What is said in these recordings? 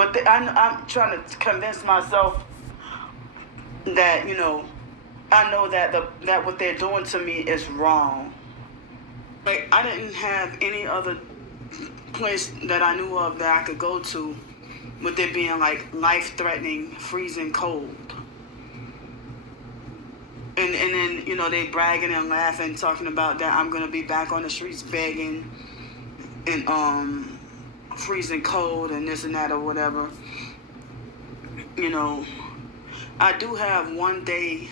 But I'm trying to convince myself that, I know that that what they're doing to me is wrong. Like, I didn't have any other place that I knew of that I could go to with it being like life-threatening, freezing cold. And then, they bragging and laughing, talking about that I'm going to be back on the streets begging and freezing cold and this and that or whatever. I do have 1 day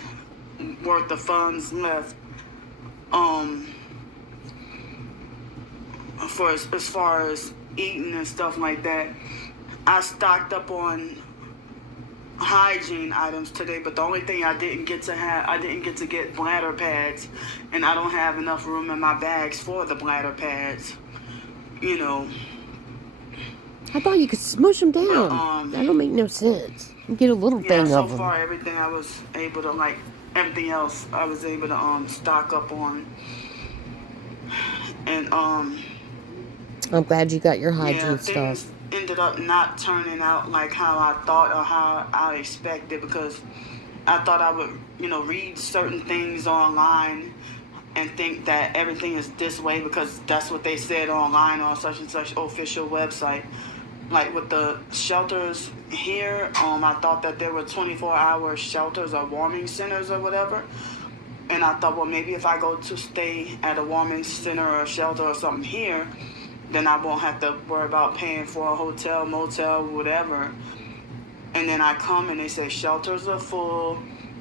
worth of funds left for as far as eating and stuff like that. I stocked up on hygiene items today, but the only thing I didn't get to get bladder pads, and I don't have enough room in my bags for the bladder pads. I thought you could smush them down. That don't make no sense. You get a little thing of them. So far, everything I was able to, everything else I was able to stock up on. And I'm glad you got your hygiene stuff. Things ended up not turning out like how I thought or how I expected, because I thought I would, read certain things online and think that everything is this way because that's what they said online on such and such official website. Like with the shelters here, I thought that there were 24-hour shelters or warming centers or whatever. And I thought, well, maybe if I go to stay at a warming center or a shelter or something here, then I won't have to worry about paying for a hotel, motel, whatever. And then I come and they say shelters are full.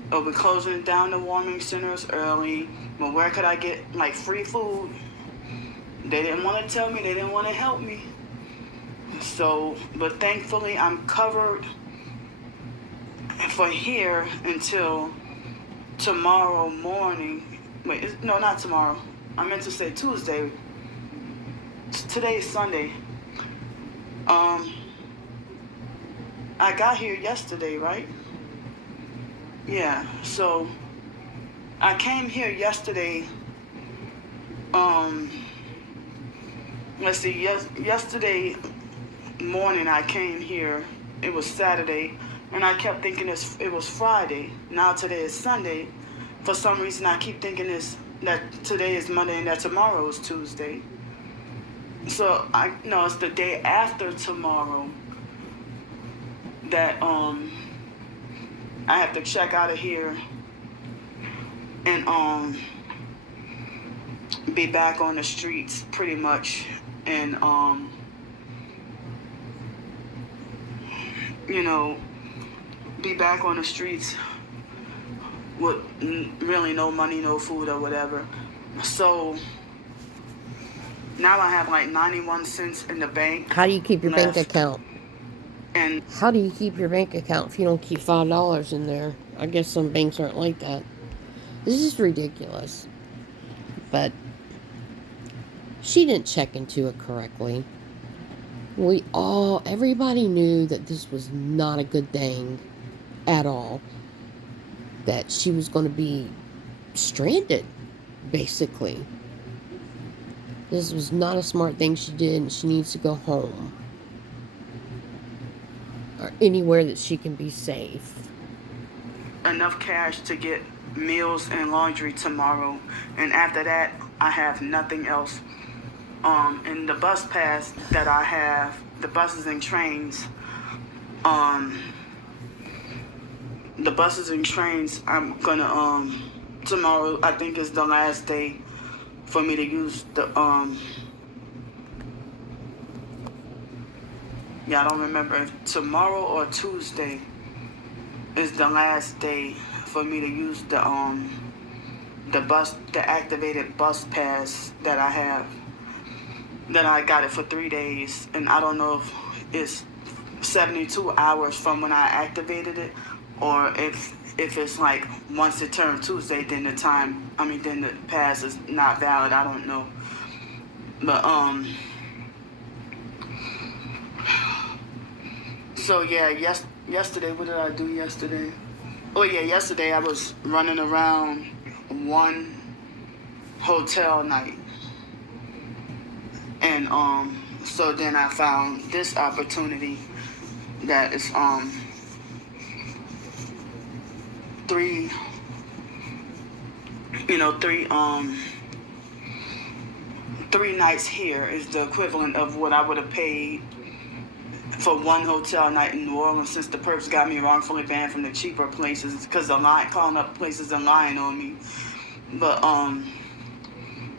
They'll be closing down the warming centers early. But where could I get free food? They didn't want to tell me. They didn't want to help me. So, but thankfully I'm covered for here until tomorrow morning. Wait, no, not tomorrow. I meant to say Tuesday. Today is Sunday. I got here yesterday, right? Yeah, so I came here yesterday. Let's see, yesterday morning I came here. It was Saturday, and I kept thinking it was Friday. Now today is Sunday. For some reason I keep thinking that today is Monday and that tomorrow is Tuesday. So it's the day after tomorrow that I have to check out of here and be back on the streets pretty much, and be back on the streets with really no money, no food or whatever. So now I have 91 cents in the bank. How do you keep your bank account? And how do you keep your bank account if you don't keep $5 in there? I guess some banks aren't like that. This is ridiculous. But she didn't check into it correctly. Everybody knew that this was not a good thing at all. That she was going to be stranded, basically. This was not a smart thing she did, and she needs to go home. Or anywhere that she can be safe. Enough cash to get meals and laundry tomorrow. And after that, I have nothing else. And the bus pass that I have, the buses and trains, I'm gonna, tomorrow I think is the last day for me to use the, I don't remember if tomorrow or Tuesday is the last day for me to use the activated bus pass that I have. Then I got it for 3 days, and I don't know if it's 72 hours from when I activated it, or if it's once it turned Tuesday, then the pass is not valid. I don't know. But so yeah, yesterday, what did I do yesterday? Oh yeah, yesterday I was running around one hotel night. And so then I found this opportunity that is three you know three nights here is the equivalent of what I would have paid for one hotel night in New Orleans, since the perps got me wrongfully banned from the cheaper places because the line calling up places and lying on me. But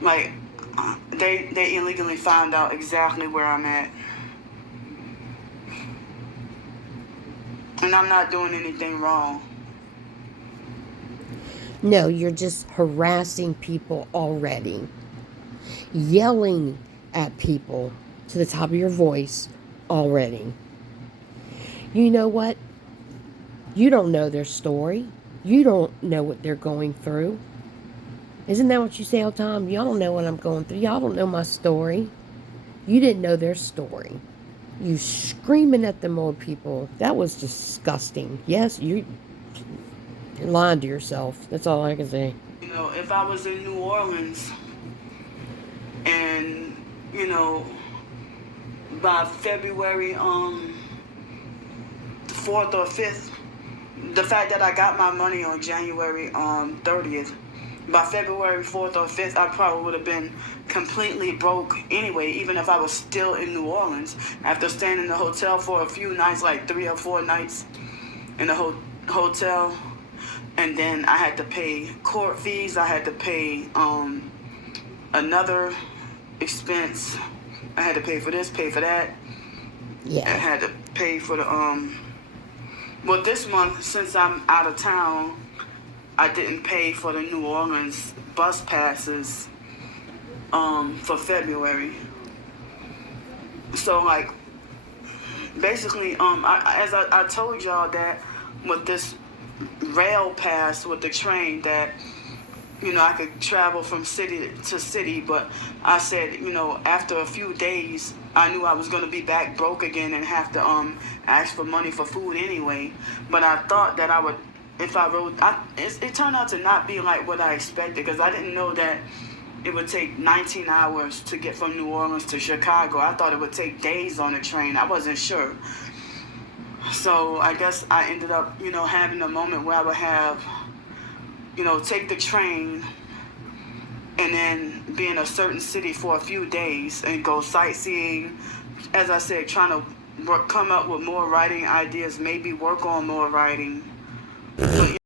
like they illegally found out exactly where I'm at, and I'm not doing anything wrong. No, you're just harassing people already. Yelling at people to the top of your voice already. You know what? You don't know their story. You don't know what they're going through. Isn't that what you say all the time? Y'all don't know what I'm going through. Y'all don't know my story. You didn't know their story. You screaming at them old people. That was disgusting. Yes, you're lying to yourself. That's all I can say. You know, if I was in New Orleans and, you know, by February 4th or 5th, the fact that I got my money on January 30th, by February 4th or 5th, I probably would have been completely broke anyway, even if I was still in New Orleans. After staying in the hotel for a few nights, like 3 or 4 nights in the hotel, and then I had to pay court fees, I had to pay another expense, I had to pay for this, pay for that. Yeah. I had to pay for the well, this month, since I'm out of town, I didn't pay for the New Orleans bus passes for February. So, like, basically, as I told y'all that with this rail pass with the train, that, you know, I could travel from city to city, but I said, you know, after a few days, I knew I was going to be back broke again and have to ask for money for food anyway. But I thought that I would, if I rode, it turned out to not be like what I expected, because I didn't know that it would take 19 hours to get from New Orleans to Chicago. I thought it would take days on a train. I wasn't sure. So I guess I ended up, you know, having a moment where I would have, you know, take the train and then be in a certain city for a few days and go sightseeing. As I said, trying to come up with more writing ideas, maybe work on more writing. But,